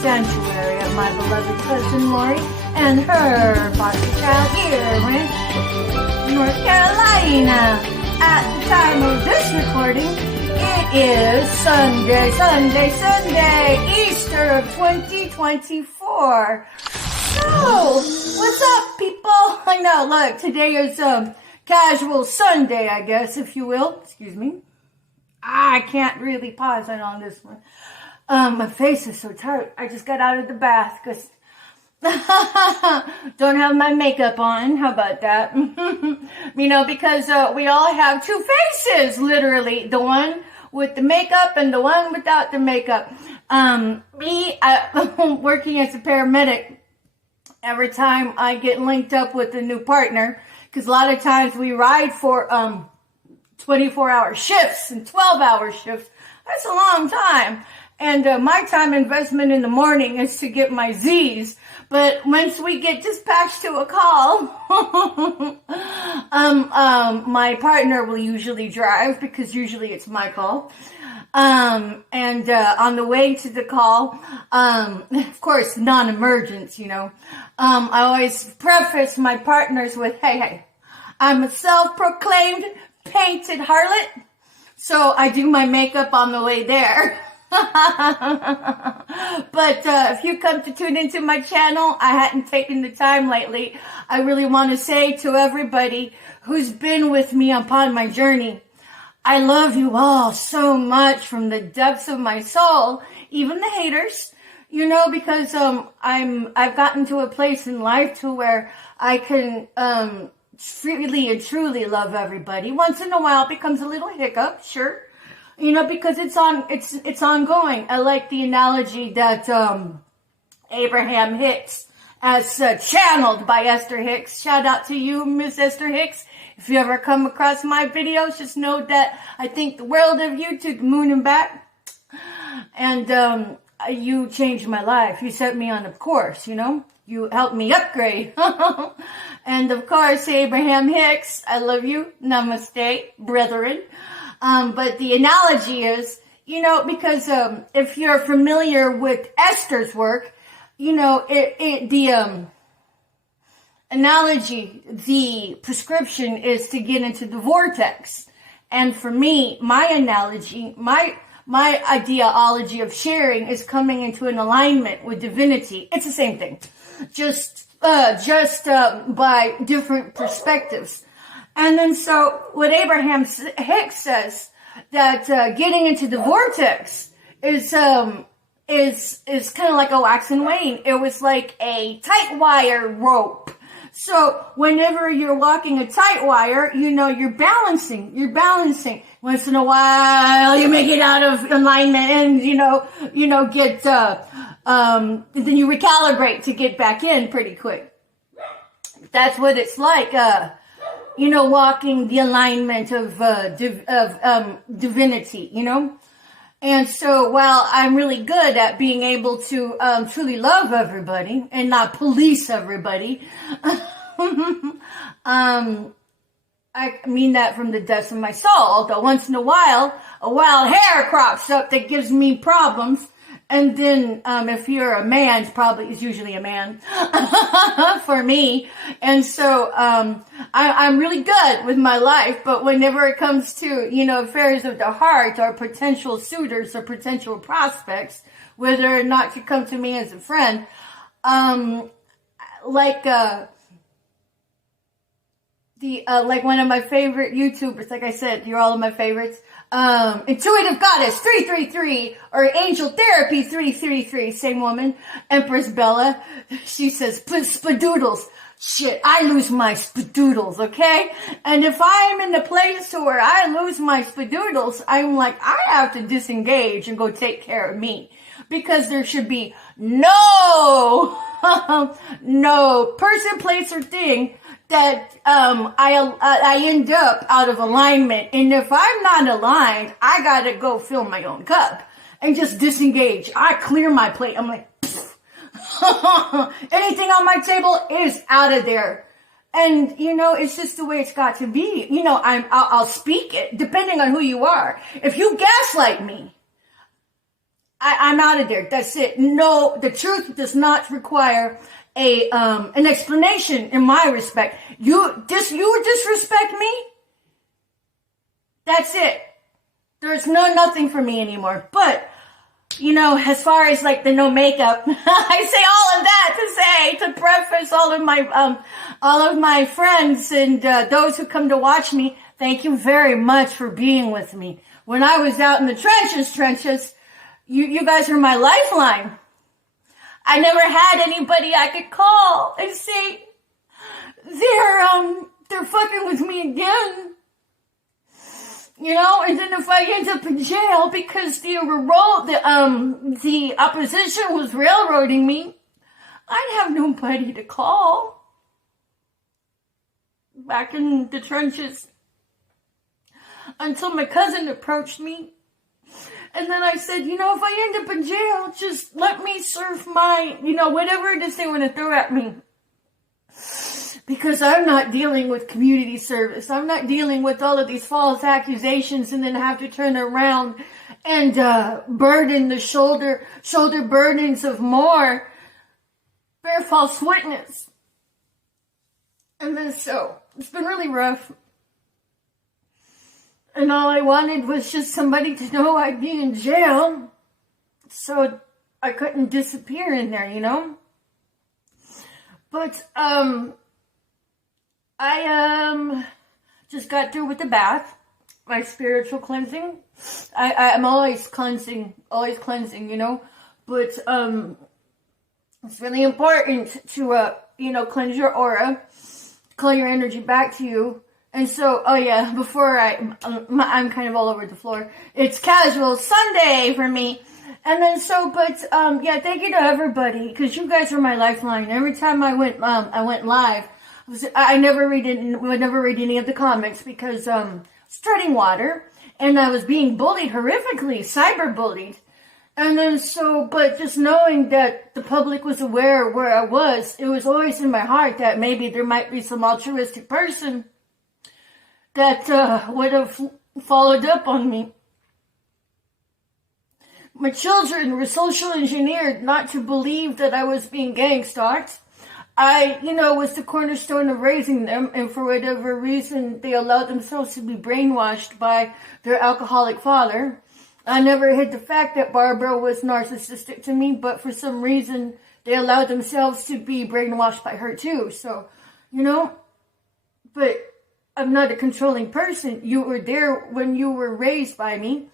sanctuary of my beloved cousin Lori and her foster child here in North Carolina. At the time of this recording, it is Sunday, Easter of 2024. So, what's up, people? I know, look, today is casual Sunday, I guess, if you will. Excuse me. I can't really pause on this one. My face is so tight. I just got out of the bath because don't have my makeup on. How about that? Because we all have two faces, literally. The one with the makeup and the one without the makeup. I'm working as a paramedic. Every time I get linked up with a new partner, because a lot of times we ride for 24-hour shifts and 12-hour shifts. That's a long time. And my time investment in the morning is to get my Z's. But once we get dispatched to a call, my partner will usually drive because usually it's my call. And on the way to the call, of course, non-emergence, I always preface my partners with, hey, I'm a self-proclaimed painted harlot, so I do my makeup on the way there. But if you come to tune into my channel, I hadn't taken the time lately. I really want to say to everybody who's been with me upon my journey, I love you all so much from the depths of my soul, even the haters, because I've gotten to a place in life to where I can freely and truly love everybody. Once in a while it becomes a little hiccup, sure. Because it's ongoing. I like the analogy that Abraham Hicks, as channeled by Esther Hicks. Shout out to you, Miss Esther Hicks. If you ever come across my videos, just know that I think the world of you to the moon and back. And you changed my life. You set me on a course, You helped me upgrade. And of course, Abraham Hicks, I love you. Namaste, brethren. But the analogy is, because if you're familiar with Esther's work, the analogy, the prescription is to get into the vortex. And for me, my analogy, my ideology of sharing is coming into an alignment with divinity. It's the same thing, just by different perspectives. And then so what Abraham Hicks says, that getting into the vortex is kind of like a wax and wane. It was like a tight wire rope. So whenever you're walking a tight wire, you're balancing. Once in a while, you may get out of alignment and, get, then you recalibrate to get back in pretty quick. That's what it's like, walking the alignment of divinity, And so while I'm really good at being able to truly love everybody and not police everybody, I mean that from the depths of my soul. Although once in a while, a wild hair crops up that gives me problems. And then, if you're a man, it's usually a man for me. And so, I'm really good with my life, but whenever it comes to, affairs of the heart or potential suitors or potential prospects, whether or not you come to me as a friend, like one of my favorite YouTubers, like I said, you're all of my favorites. Intuitive Goddess 333 or Angel Therapy 333, same woman, Empress Bella. She says, spadoodles. Shit, I lose my spadoodles, okay? And if I'm in the place to where I lose my spadoodles, I'm like, I have to disengage and go take care of me. Because there should be no person, place, or thing that I end up out of alignment. And if I'm not aligned, I gotta go fill my own cup and just disengage. I clear my plate. I'm like, anything on my table is out of there. And, it's just the way it's got to be. I'll speak it depending on who you are. If you gaslight me, I'm out of there. That's it. No, the truth does not require an explanation in my respect. You disrespect me? That's it. There's nothing for me anymore. But, as far as like the no makeup, I say all of that to preface all of my friends and those who come to watch me. Thank you very much for being with me. When I was out in the trenches, you guys were my lifeline. I never had anybody I could call and say, they're fucking with me again. And then if I end up in jail because the opposition was railroading me, I'd have nobody to call. Back in the trenches. Until my cousin approached me. And then I said, if I end up in jail, just let me serve my, whatever it is they want to throw at me. Because I'm not dealing with community service. I'm not dealing with all of these false accusations and then have to turn around and burden the shoulder burdens of more. Bear false witness. And then so, it's been really rough. And all I wanted was just somebody to know I'd be in jail. So I couldn't disappear in there, But, I just got through with the bath, my spiritual cleansing. I'm always cleansing, But, it's really important to, cleanse your aura, call your energy back to you. And so, before I'm kind of all over the floor. It's casual Sunday for me. And then thank you to everybody, because you guys were my lifeline. Every time I went live, I would never read any of the comments because, treading water, and I was being bullied horrifically, cyberbullied. And then but just knowing that the public was aware where I was, it was always in my heart that maybe there might be some altruistic person that would have followed up on me. My children were social engineered not to believe that I was being gang stalked. I, was the cornerstone of raising them, and for whatever reason, they allowed themselves to be brainwashed by their alcoholic father. I never hid the fact that Barbara was narcissistic to me, but for some reason, they allowed themselves to be brainwashed by her too. So, but I'm not a controlling person. You were there when you were raised by me.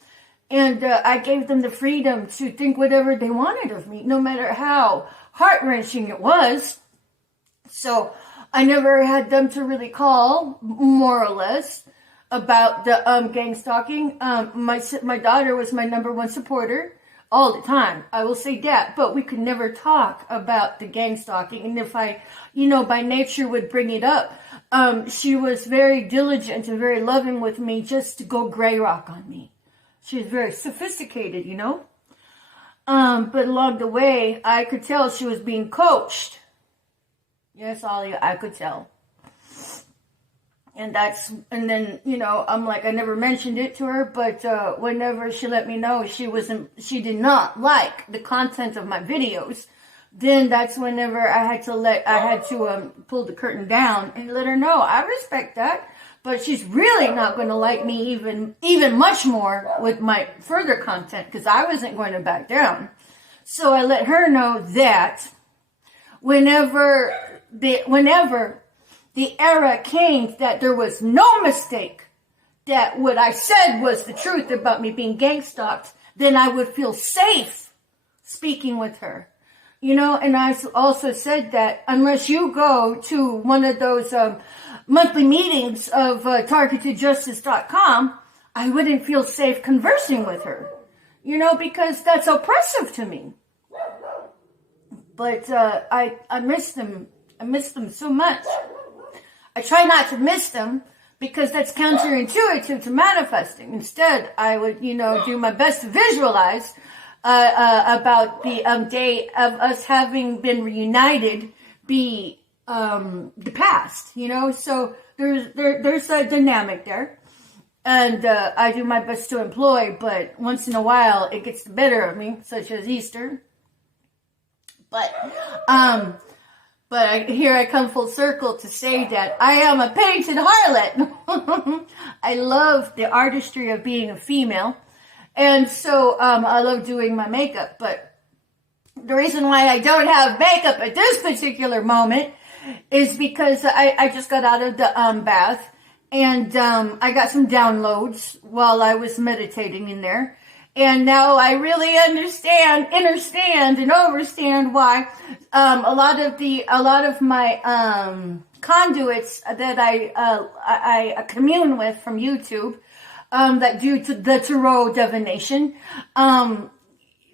And I gave them the freedom to think whatever they wanted of me, no matter how heart-wrenching it was. So I never had them to really call, more or less, about the gang stalking. My daughter was my number one supporter all the time. I will say that. But we could never talk about the gang stalking. And if I, by nature would bring it up, she was very diligent and very loving with me just to go gray rock on me. She was very sophisticated, But along the way, I could tell she was being coached. Yes, Ollie, I could tell. And then, I'm like, I never mentioned it to her, but whenever she let me know she did not like the content of my videos, then that's whenever I had to pull the curtain down and let her know I respect that. But she's really not going to like me even much more with my further content, because I wasn't going to back down. So I let her know that whenever the era came that there was no mistake that what I said was the truth about me being gang stalked, then I would feel safe speaking with her. And I also said that unless you go to one of those monthly meetings of targetedjustice.com, I wouldn't feel safe conversing with her, because that's oppressive to me. But I miss them. I miss them so much. I try not to miss them because that's counterintuitive to manifesting. Instead, I would, do my best to visualize about the day of us having been reunited be the past, So there's a dynamic there. And I do my best to employ, but once in a while it gets the better of me, such as Easter. But here I come full circle to say that I am a painted harlot. I love the artistry of being a female. And so I love doing my makeup. But the reason why I don't have makeup at this particular moment is because I just got out of the bath. And I got some downloads while I was meditating in there. And now I really understand and understand why a lot of my conduits that I commune with from YouTube that do the tarot divination,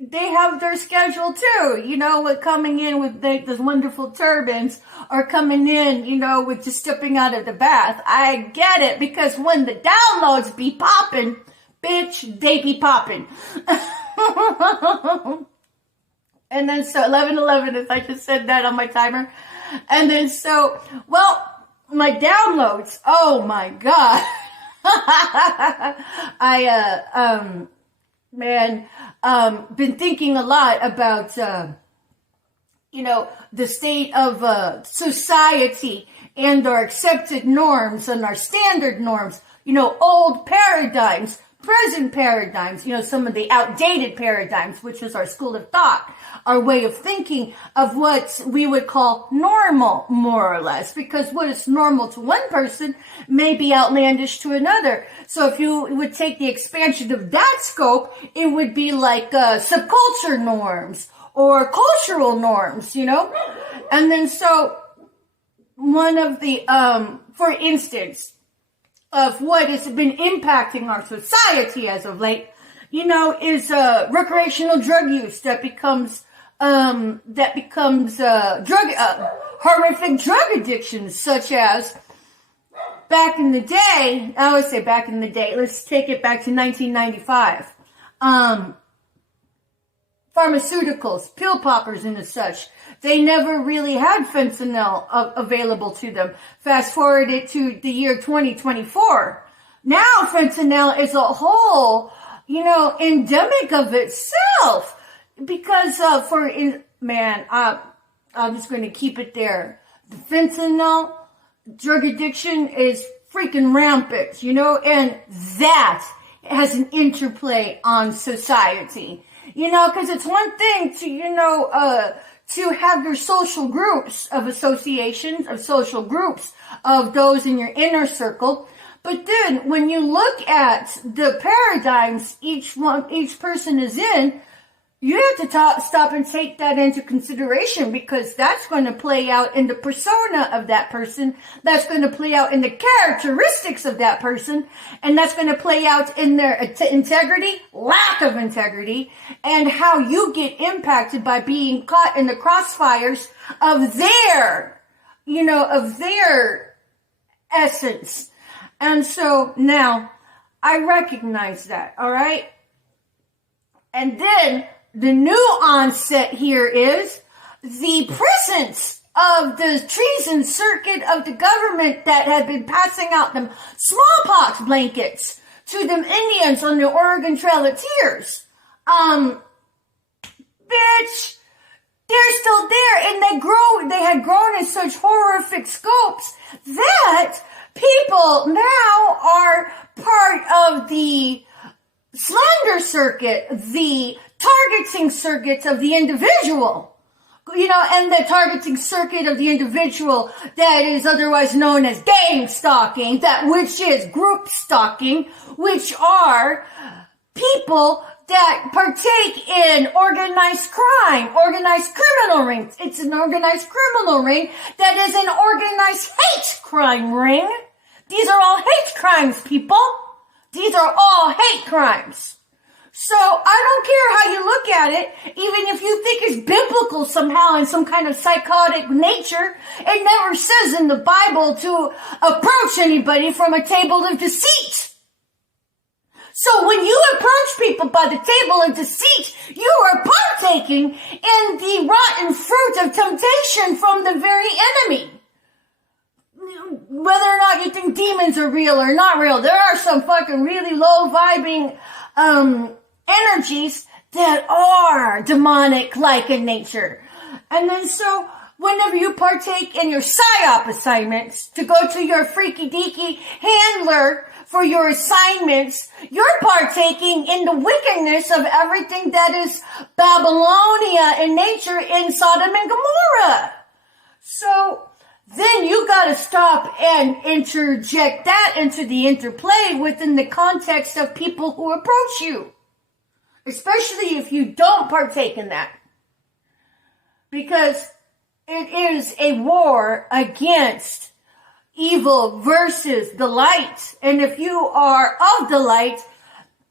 they have their schedule too, you know, with coming in with those wonderful turbans or coming in, you know, with just stepping out of the bath. I get it, because when the downloads be popping, bitch, they be popping. And then so 11:11, if I just said that on my timer. And then so, well, my downloads, oh my God. Been thinking a lot about, you know, the state of society and our accepted norms and our standard norms, you know, old paradigms, present paradigms, you know, some of the outdated paradigms, which is our school of thought, our way of thinking of what we would call normal, more or less, because what is normal to one person may be outlandish to another. So if you would take the expansion of that scope, it would be like subculture norms or cultural norms, you know? And then so one of the, for instance, of what has been impacting our society as of late, you know, is recreational drug use that becomes horrific drug addictions, such as back in the day. I always say back in the day. Let's take it back to 1995. Pharmaceuticals, pill poppers, and such. They never really had fentanyl available to them. Fast forward it to the year 2024. Now fentanyl is a whole, you know, endemic of itself. Because I'm just going to keep it there. The fentanyl drug addiction is freaking rampant, you know, and that has an interplay on society. You know, because it's one thing to, you know, to have your social groups of associations, of social groups of those in your inner circle. But then when you look at the paradigms each person is in, you have to stop and take that into consideration, because that's going to play out in the persona of that person. That's going to play out in the characteristics of that person. And that's going to play out in their integrity, lack of integrity, and how you get impacted by being caught in the crossfires of their, you know, of their essence. And so now I recognize that, all right? And then the new onset here is the presence of the treason circuit of the government that had been passing out them smallpox blankets to them Indians on the Oregon Trail of Tears. Bitch, they're still there, and they had grown in such horrific scopes that people now are part of the slender circuit, the targeting circuits of the individual, you know, and the targeting circuit of the individual that is otherwise known as gang stalking, that which is group stalking, which are people that partake in organized crime, organized criminal rings. It's an organized criminal ring that is an organized hate crime ring. These are all hate crimes, people. These are all hate crimes. So I don't care how you look at it, even if you think it's biblical somehow in some kind of psychotic nature, it never says in the Bible to approach anybody from a table of deceit. So when you approach people by the table of deceit, you are partaking in the rotten fruit of temptation from the very enemy. whether or not you think demons are real or not real, there are some fucking really low vibing, energies that are demonic like in nature. And then so, whenever you partake in your PSYOP assignments to go to your freaky deaky handler for your assignments, you're partaking in the wickedness of everything that is Babylonia in nature in Sodom and Gomorrah. So, then you gotta stop and interject that into the interplay within the context of people who approach you. Especially if you don't partake in that. Because it is a war against evil versus the light. And if you are of the light,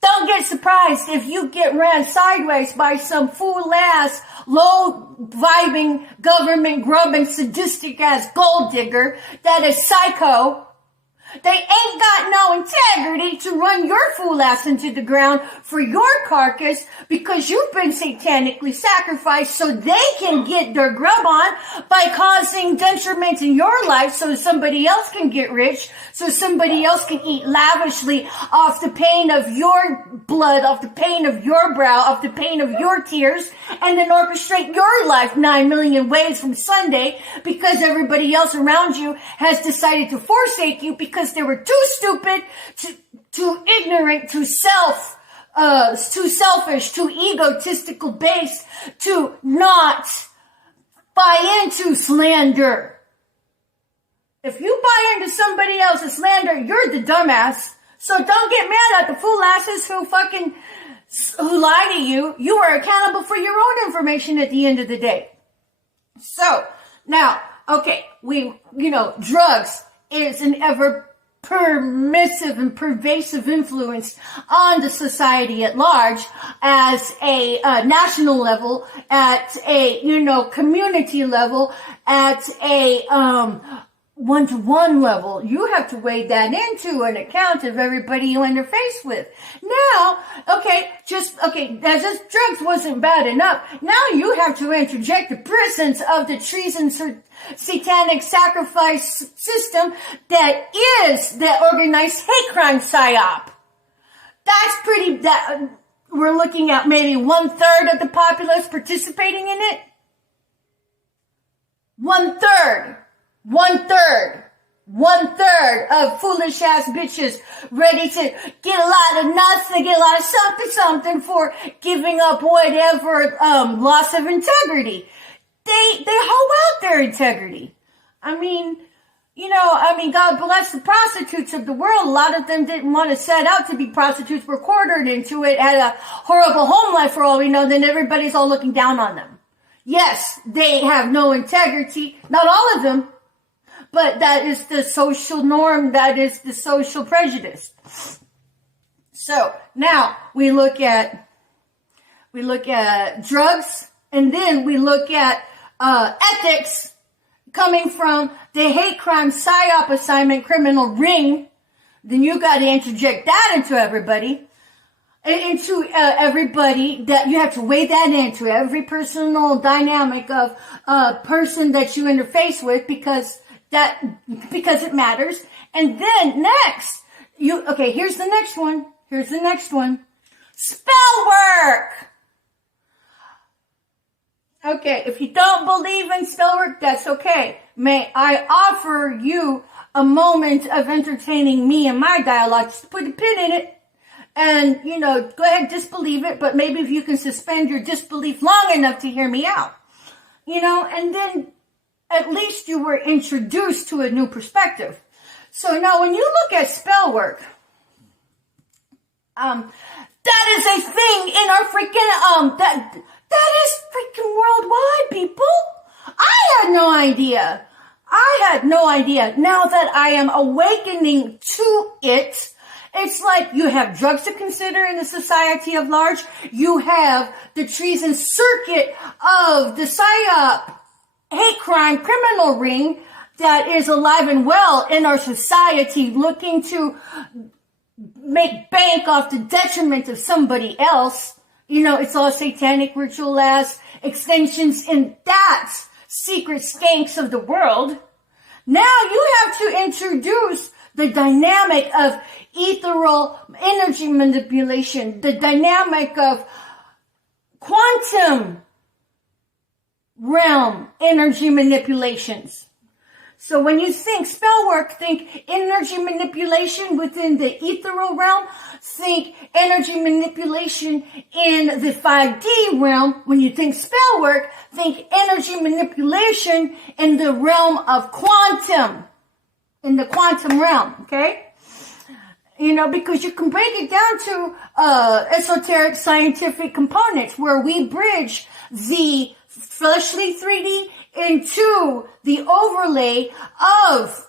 don't get surprised if you get ran sideways by some fool-ass, low-vibing, government-grubbing, sadistic-ass gold digger that is psycho. They ain't got no integrity to run your fool ass into the ground for your carcass because you've been satanically sacrificed so they can get their grub on by causing detriment in your life so somebody else can get rich, so somebody else can eat lavishly off the pain of your blood, off the pain of your brow, off the pain of your tears, and then orchestrate your life 9 million ways from Sunday because everybody else around you has decided to forsake you because they were too stupid, too ignorant, too selfish, too egotistical based to not buy into slander. If you buy into somebody else's slander, you're the dumbass. So don't get mad at the fool asses who lie to you. You are accountable for your own information at the end of the day. So now, okay, drugs is an ever permissive and pervasive influence on the society at large as a national level, at a community level, at a one-to-one level. You have to weigh that into an account of everybody you interface with. Now, as if drugs wasn't bad enough, now you have to interject the presence of the treason satanic sacrifice system that is the organized hate crime PSYOP. We're looking at maybe 1/3 of the populace participating in it. 1/3. 1/3 of foolish ass bitches ready to get a lot of nuts, they get a lot of something for giving up whatever, loss of integrity. They hoe out their integrity. God bless the prostitutes of the world. A lot of them didn't want to set out to be prostitutes, were quartered into it, had a horrible home life for all we know, then everybody's all looking down on them. Yes, they have no integrity. Not all of them. But that is the social norm. That is the social prejudice. So now we look at drugs, and then we look at ethics coming from the hate crime PSYOP assignment criminal ring. Then you got to interject that into everybody. That you have to weigh that into every personal dynamic of a person that you interface with because it matters. And then next, here's the next one. Spell work. Okay, if you don't believe in spell work, that's okay. May I offer you a moment of entertaining me and my dialogue? Just put a pin in it. And, go ahead, disbelieve it, but maybe if you can suspend your disbelief long enough to hear me out. And then at least you were introduced to a new perspective. So now when you look at spell work, that is a thing in our freaking, that is freaking worldwide, people. I had no idea. Now that I am awakening to it, it's like you have drugs to consider in the society of large. You have the treason circuit of the PSYOP hate crime criminal ring that is alive and well in our society, looking to make bank off the detriment of somebody else. It's all satanic ritual ass extensions in that secret skanks of the world. Now you have to introduce the dynamic of ethereal energy manipulation, the dynamic of quantum realm energy manipulations. So when you think spell work, think energy manipulation within the ethereal realm. Think energy manipulation in the 5D realm. When you think spell work, think energy manipulation in the realm of quantum. In the quantum realm, okay? You know, because you can break it down to esoteric scientific components where we bridge the fleshly 3D into the overlay of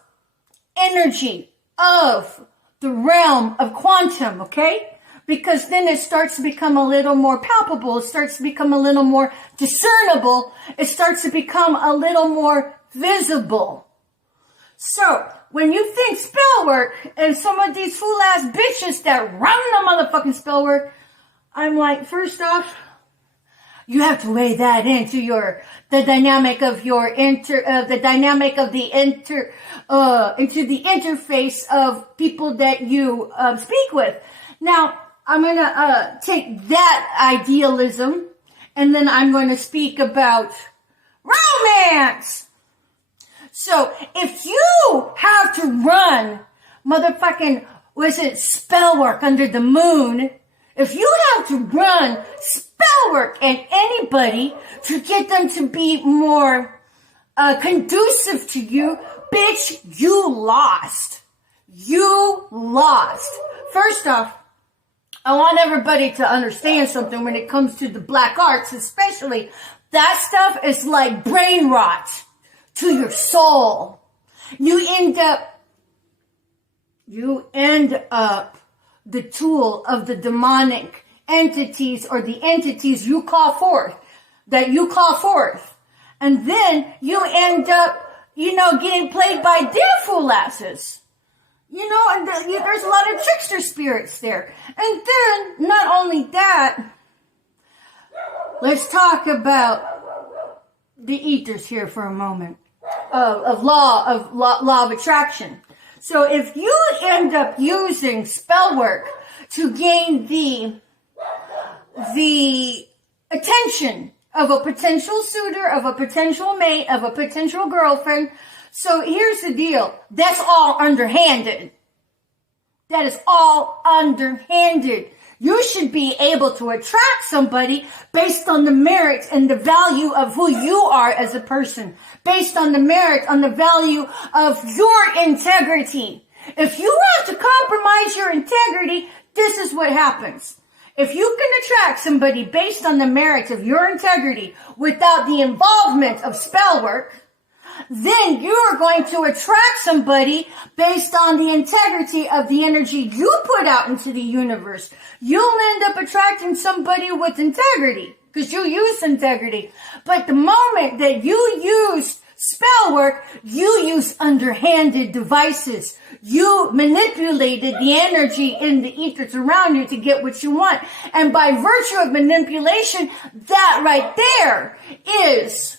energy, of the realm of quantum, okay? Because then it starts to become a little more palpable. It starts to become a little more discernible. It starts to become a little more visible. So, when you think spell work and some of these fool-ass bitches that run the motherfucking spell work, I'm like, first off, you have to weigh that into the dynamic of into the interface of people that you speak with. Now, I'm gonna take that idealism, and then I'm going to speak about romance. So, if you have to run motherfucking, spell work under the moon, if you have to run spell work and anybody to get them to be more conducive to you, bitch, you lost. You lost. First off, I want everybody to understand something when it comes to the black arts, especially. That stuff is like brain rot to your soul. You end up the tool of the demonic entities or the entities you call forth. And then you end up, getting played by their fool asses. And there's a lot of trickster spirits there. And then, not only that, let's talk about the ethers here for a moment. Of law of attraction. So if you end up using spell work to gain the attention of a potential suitor, of a potential mate, of a potential girlfriend, so here's the deal. That's all underhanded. That is all underhanded. You should be able to attract somebody based on the merits and the value of who you are as a person. Based on the merit, on the value of your integrity. If you have to compromise your integrity, this is what happens. If you can attract somebody based on the merits of your integrity without the involvement of spell work, then you're going to attract somebody based on the integrity of the energy you put out into the universe. You'll end up attracting somebody with integrity because you use integrity. But the moment that you use spell work, you use underhanded devices. You manipulated the energy in the ethers around you to get what you want. And by virtue of manipulation, that right there is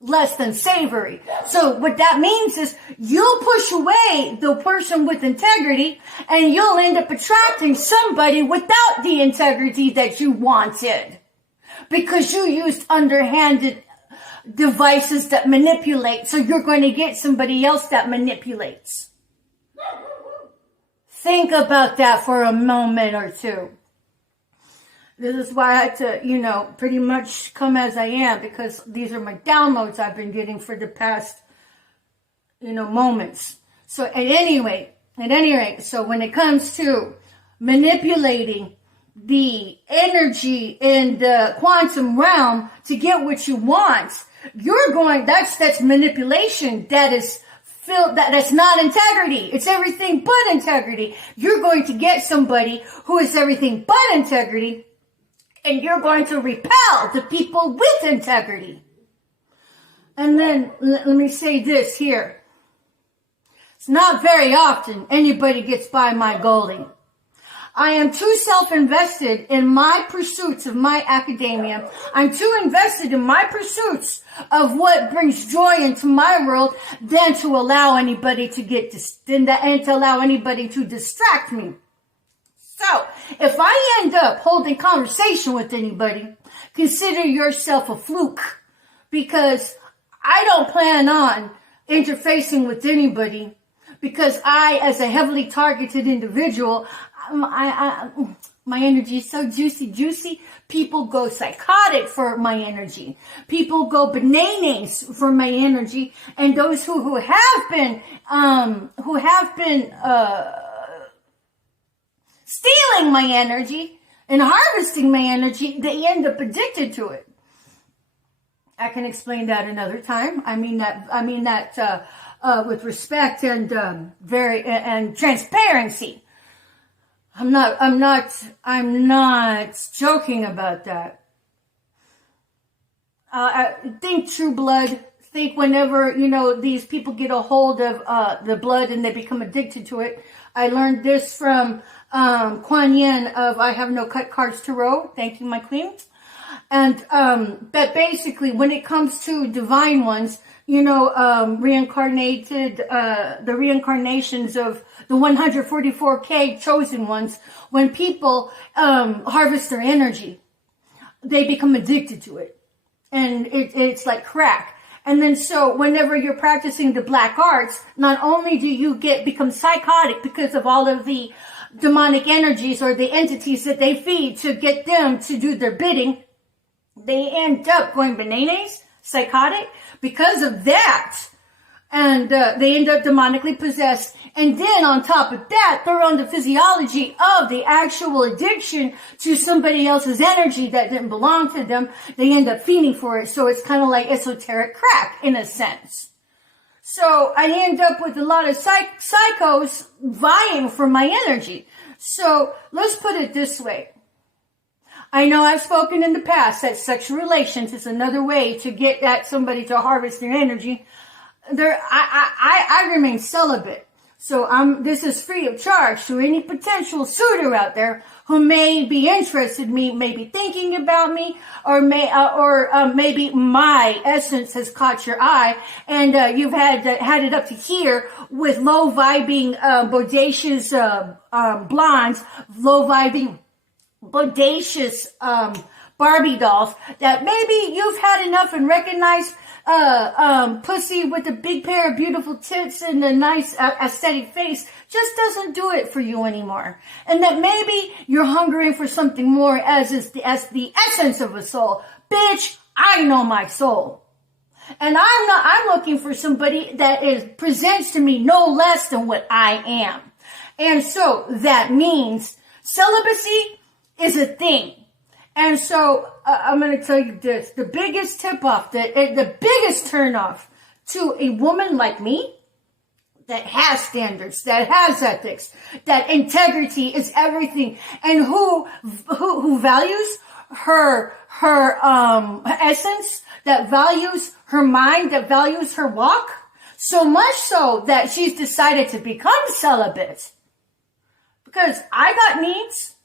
less than savory. So what that means is you'll push away the person with integrity and you'll end up attracting somebody without the integrity that you wanted. Because you used underhanded devices that manipulate. So you're going to get somebody else that manipulates. Think about that for a moment or two. This is why I had to, pretty much come as I am, because these are my downloads I've been getting for the past, moments. So at any rate, so when it comes to manipulating the energy in the quantum realm to get what you want, that's manipulation. That's not integrity. It's everything but integrity. You're going to get somebody who is everything but integrity, and you're going to repel the people with integrity. And then, let me say this here. It's not very often anybody gets by my goalie. I am too self-invested in my pursuits of my academia. I'm too invested in my pursuits of what brings joy into my world than to allow anybody to and to allow anybody to distract me. So, if I end up holding conversation with anybody, consider yourself a fluke, because I don't plan on interfacing with anybody, because I, as a heavily targeted individual, my energy is so juicy. People go psychotic for my energy. People go bananas for my energy. And those who have been stealing my energy and harvesting my energy, they end up addicted to it. I can explain that another time. I mean that with respect and and transparency. I'm not joking about that. I think True Blood. Think whenever, these people get a hold of the blood and they become addicted to it. I learned this from Kuan Yin of I Have No Cut Cards to Row. Thank you, my queen. And that basically, when it comes to divine ones, reincarnated, the reincarnations of the 144K chosen ones, when people harvest their energy, they become addicted to it. And it's like crack. And then so whenever you're practicing the black arts, not only do you become psychotic because of all of the demonic energies or the entities that they feed to get them to do their bidding, they end up going bananas, psychotic, because of that. And they end up demonically possessed. And then on top of that, they're on the physiology of the actual addiction to somebody else's energy that didn't belong to them. They end up feeding for it. So it's kind of like esoteric crack in a sense. So I end up with a lot of psychos vying for my energy. So let's put it this way. I know I've spoken in the past that sexual relations is another way to get at somebody to harvest their energy. I remain celibate. So this is free of charge to any potential suitor out there who may be interested in me, may be thinking about me, or maybe my essence has caught your eye, and you've had it up to here with low vibing, bodacious blondes, low vibing, bodacious Barbie dolls that maybe you've had enough and recognized. Pussy with a big pair of beautiful tits and a nice aesthetic face just doesn't do it for you anymore. And that maybe you're hungering for something more as the essence of a soul. Bitch, I know my soul. And I'm looking for somebody that presents to me no less than what I am. And so that means celibacy is a thing. And so I'm going to tell you this, the biggest tip-off, the biggest turn-off to a woman like me that has standards, that has ethics, that integrity is everything, and who values her essence, that values her mind, that values her walk, so much so that she's decided to become celibate. Because I got needs.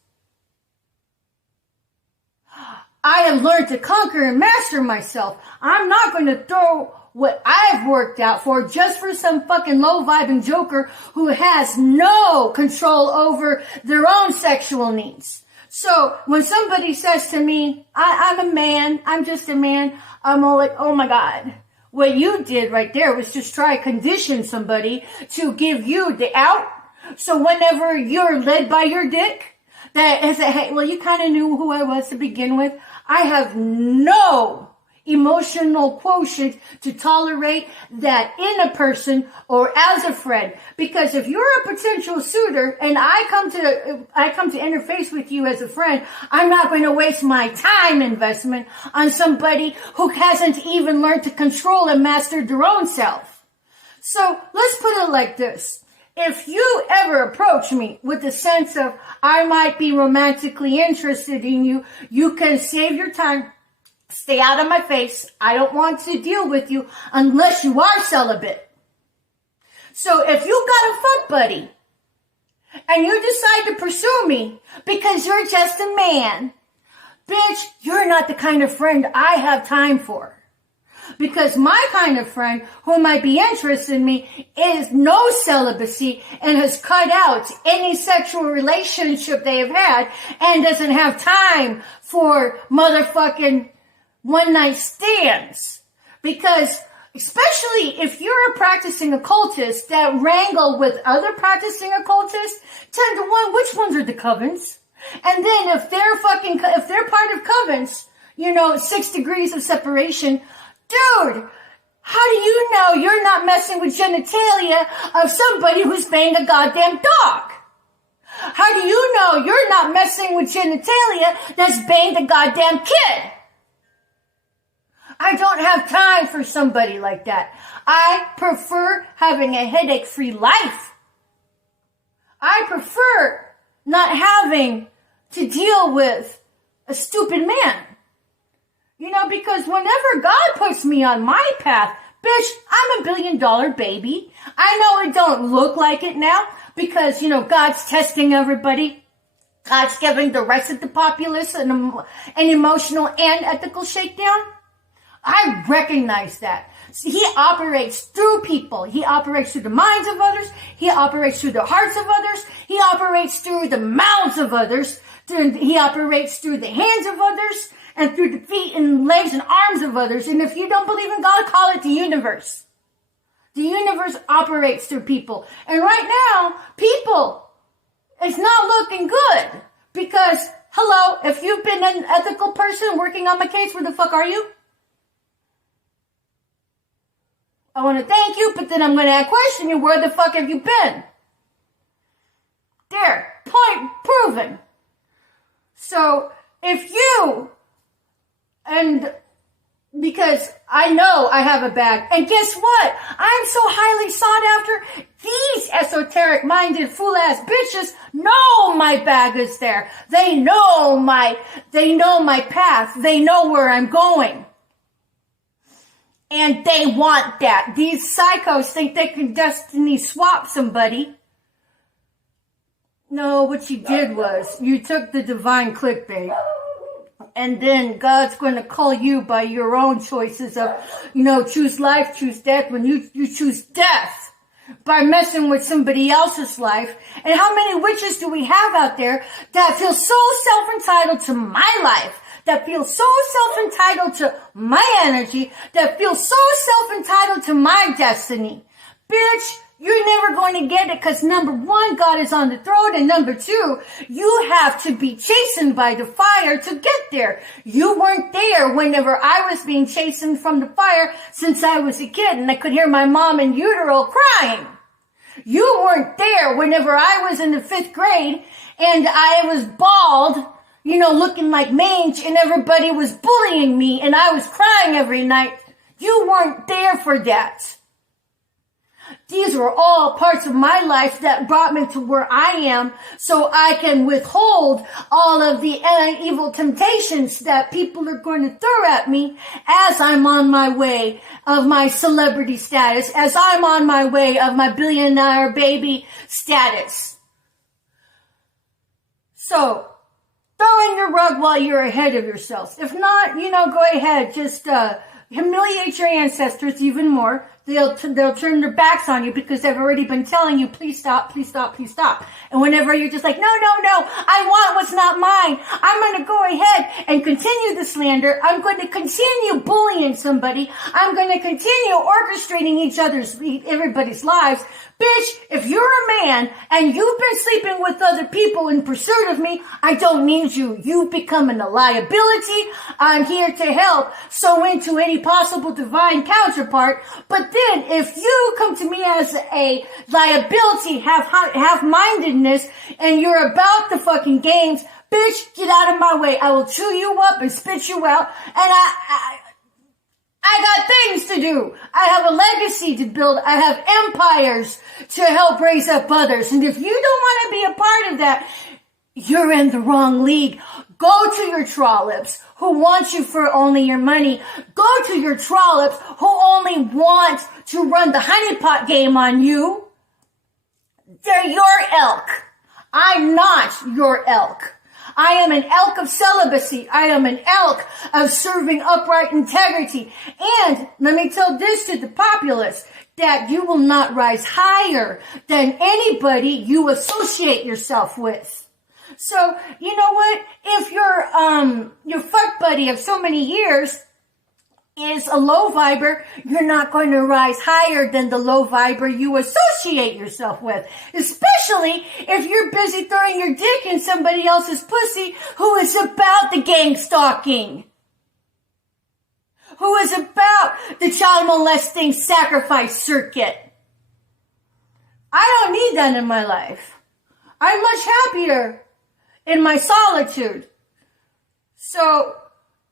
I have learned to conquer and master myself. I'm not going to throw what I've worked out for just for some fucking low-vibing joker who has no control over their own sexual needs. So when somebody says to me, I'm a man, I'm just a man, I'm all like, oh my God. What you did right there was just try to condition somebody to give you the out. So whenever you're led by your dick, that is, hey, well, you kind of knew who I was to begin with. I have no emotional quotient to tolerate that in a person or as a friend. Because if you're a potential suitor and I come to interface with you as a friend, I'm not going to waste my time investment on somebody who hasn't even learned to control and master their own self. So let's put it like this. If you ever approach me with the sense of I might be romantically interested in you, you can save your time. Stay out of my face. I don't want to deal with you unless you are celibate. So if you got a fuck buddy and you decide to pursue me because you're just a man, bitch, you're not the kind of friend I have time for. Because my kind of friend who might be interested in me is no celibacy and has cut out any sexual relationship they have had and doesn't have time for motherfucking one night stands. Because especially if you're a practicing occultist that wrangle with other practicing occultists, 10 to 1, which ones are the covens? And then if they're part of covens, 6 degrees of separation, dude, how do you know you're not messing with genitalia of somebody who's banged a goddamn dog? How do you know you're not messing with genitalia that's banged a goddamn kid? I don't have time for somebody like that. I prefer having a headache-free life. I prefer not having to deal with a stupid man. Because whenever God puts me on my path, bitch, I'm a $1 billion baby. I know it don't look like it now because, God's testing everybody. God's giving the rest of the populace an emotional and ethical shakedown. I recognize that. He operates through people. He operates through the minds of others. He operates through the hearts of others. He operates through the mouths of others. He operates through the hands of others and through the feet and legs and arms of others. And if you don't believe in God, call it the universe. The universe operates through people. And right now, people, it's not looking good. Because, hello, if you've been an ethical person working on my case, where the fuck are you? I want to thank you, but then I'm going to question you, where the fuck have you been? There, point proven. So, if you, and because I know I have a bag, and guess what? I'm so highly sought after, these esoteric-minded fool-ass bitches know my bag is there. They know my path. They know where I'm going. And they want that. These psychos think they can destiny swap somebody. No, what you did was you took the divine clickbait. And then God's going to call you by your own choices of, choose life, choose death. When you choose death by messing with somebody else's life. And how many witches do we have out there that feel so self-entitled to my life? That feels so self-entitled to my energy, that feels so self-entitled to my destiny. Bitch, you're never going to get it because number one, God is on the throne, and number two, you have to be chastened by the fire to get there. You weren't there whenever I was being chastened from the fire since I was a kid and I could hear my mom in utero crying. You weren't there whenever I was in the 5th grade and I was bald, looking like mange and everybody was bullying me and I was crying every night. You weren't there for that. These were all parts of my life that brought me to where I am so I can withhold all of the evil temptations that people are going to throw at me as I'm on my way of my celebrity status, as I'm on my way of my billionaire baby status. So, throw in your rug while you're ahead of yourself. If not, go ahead. Just humiliate your ancestors even more. They'll turn their backs on you because they've already been telling you, please stop, please stop, please stop. And whenever you're just like, no, I want what's not mine. I'm going to go ahead and continue the slander. I'm going to continue bullying somebody. I'm going to continue orchestrating everybody's lives. Bitch, if you're a man and you've been sleeping with other people in pursuit of me, I don't need you. You've become a liability. I'm here to help sow into any possible divine counterpart. But then if you come to me as a liability, half-mindedness, and you're about the fucking games, bitch, get out of my way. I will chew you up and spit you out. And I got things to do. I have a legacy to build. I have empires to help raise up others. And if you don't want to be a part of that, you're in the wrong league. Go to your trollops who want you for only your money. Go to your trollops who only want to run the honeypot game on you. They're your ilk. I'm not your elk. I am an elk of celibacy. I am an elk of serving upright integrity. And let me tell this to the populace, that you will not rise higher than anybody you associate yourself with. So, you know what? If your fuck buddy of so many years is a low viber, you're not going to rise higher than the low viber you associate yourself with. Especially if you're busy throwing your dick in somebody else's pussy who is about the gang stalking. Who is about the child molesting sacrifice circuit. I don't need that in my life. I'm much happier in my solitude. So,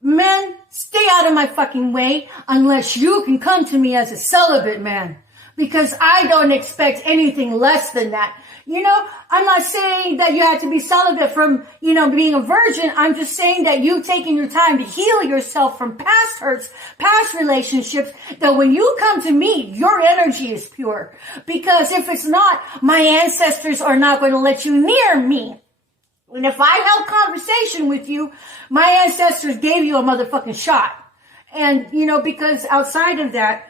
men, stay out of my fucking way unless you can come to me as a celibate man. Because I don't expect anything less than that. You know, I'm not saying that you have to be celibate from, being a virgin. I'm just saying that you taking your time to heal yourself from past hurts, past relationships, that when you come to me, your energy is pure. Because if it's not, my ancestors are not going to let you near me. And if I held conversation with you, my ancestors gave you a motherfucking shot. And, because outside of that,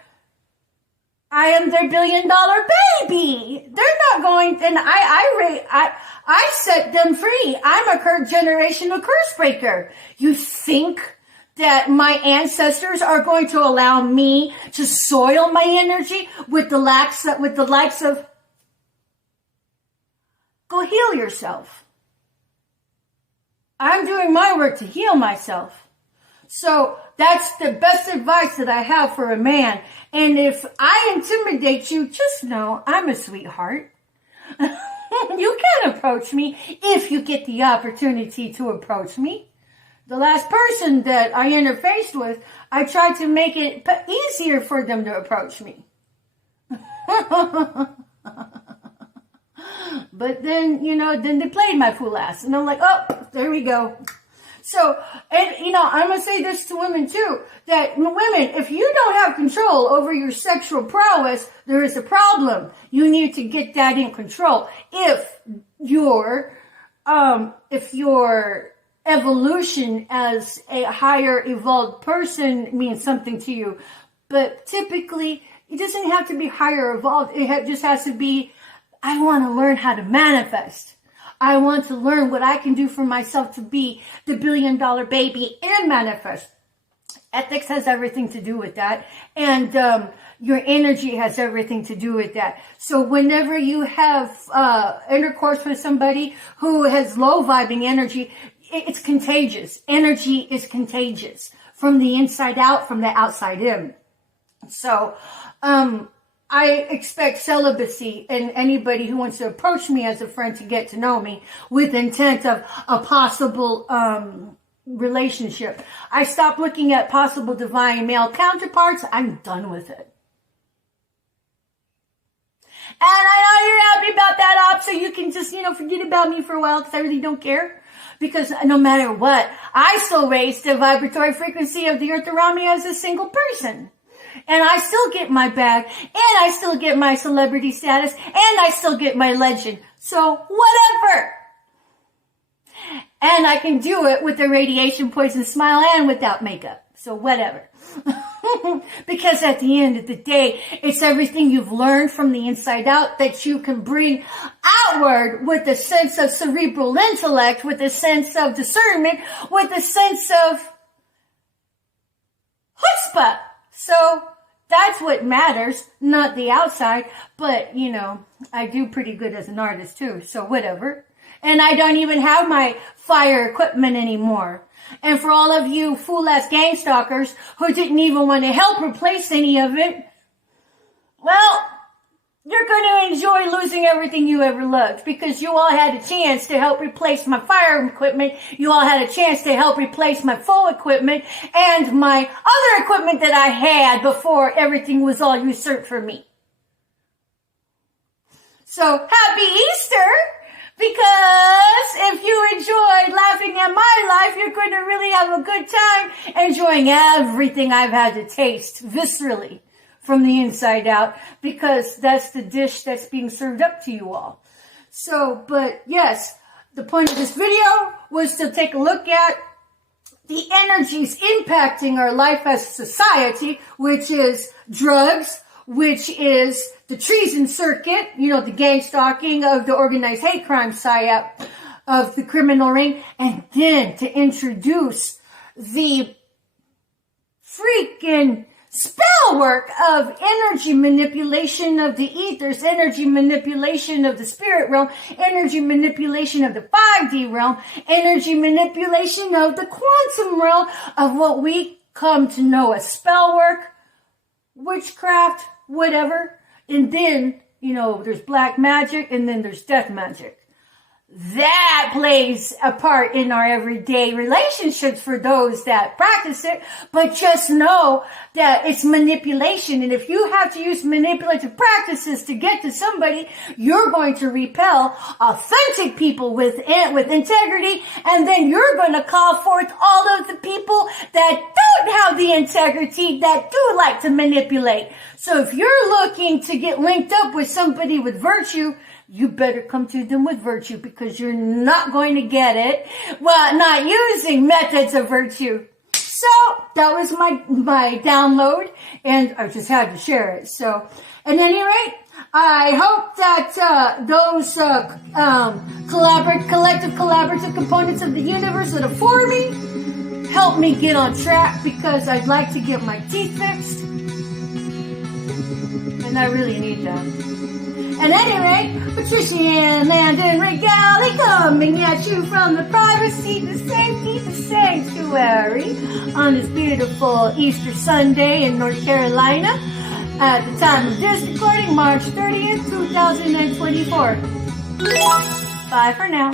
I am their $1 billion baby. They're not going, and I set them free. I'm a generational curse breaker. You think that my ancestors are going to allow me to soil my energy with the likes of, go heal yourself. I'm doing my work to heal myself. So that's the best advice that I have for a man. And if I intimidate you, just know I'm a sweetheart. You can approach me if you get the opportunity to approach me. The last person that I interfaced with, I tried to make it easier for them to approach me. But then, then they played my fool ass. And I'm like, oh, there we go. So, and I'm going to say this to women too, that women, if you don't have control over your sexual prowess, there is a problem. You need to get that in control. If your evolution as a higher evolved person means something to you, but typically it doesn't have to be higher evolved. It just has to be, I want to learn how to manifest. I want to learn what I can do for myself to be the $1 billion baby and manifest. Ethics has everything to do with that. And your energy has everything to do with that. So whenever you have intercourse with somebody who has low vibing energy, it's contagious. Energy is contagious. From the inside out, from the outside in. So, I expect celibacy in anybody who wants to approach me as a friend to get to know me with intent of a possible relationship. I stopped looking at possible divine male counterparts. I'm done with it. And I know you're happy about that, Op, so you can just, forget about me for a while because I really don't care. Because no matter what, I still raise the vibratory frequency of the earth around me as a single person. And I still get my bag, and I still get my celebrity status, and I still get my legend. So, whatever. And I can do it with a radiation poison smile and without makeup. So, whatever. Because at the end of the day, it's everything you've learned from the inside out that you can bring outward with a sense of cerebral intellect, with a sense of discernment, with a sense of chutzpah. So that's what matters, not the outside. But, I do pretty good as an artist too. So whatever. And I don't even have my fire equipment anymore. And for all of you fool-ass gang stalkers who didn't even want to help replace any of it, well, you're going to enjoy losing everything you ever loved, because you all had a chance to help replace my fire equipment. You all had a chance to help replace my full equipment and my other equipment that I had before everything was all usurped for me. So happy Easter, because if you enjoyed laughing at my life, you're going to really have a good time enjoying everything I've had to taste viscerally. From the inside out, because that's the dish that's being served up to you all. So, but yes, the point of this video was to take a look at the energies impacting our life as a society, which is drugs, which is the treason circuit, the gang stalking of the organized hate crime psyop of the criminal ring, and then to introduce the freaking spell work of energy manipulation of the ethers, energy manipulation of the spirit realm, energy manipulation of the 5D realm, energy manipulation of the quantum realm of what we come to know as spell work, witchcraft, whatever. And then, there's black magic, and then there's death magic. That plays a part in our everyday relationships for those that practice it, but just know that it's manipulation. And if you have to use manipulative practices to get to somebody, you're going to repel authentic people with integrity, and then you're going to call forth all of the people that don't have the integrity, that do like to manipulate. So if you're looking to get linked up with somebody with virtue, you better come to them with virtue, because you're not going to get it while not using methods of virtue. So that was my download, and I just had to share it. So at any rate, I hope that those collective collaborative components of the universe that are for me help me get on track, because I'd like to get my teeth fixed, and I really need that. At any rate, Patricia and Landon Regali coming at you from the privacy, the safety, the sanctuary on this beautiful Easter Sunday in North Carolina at the time of this recording, March 30th, 2024. Bye for now.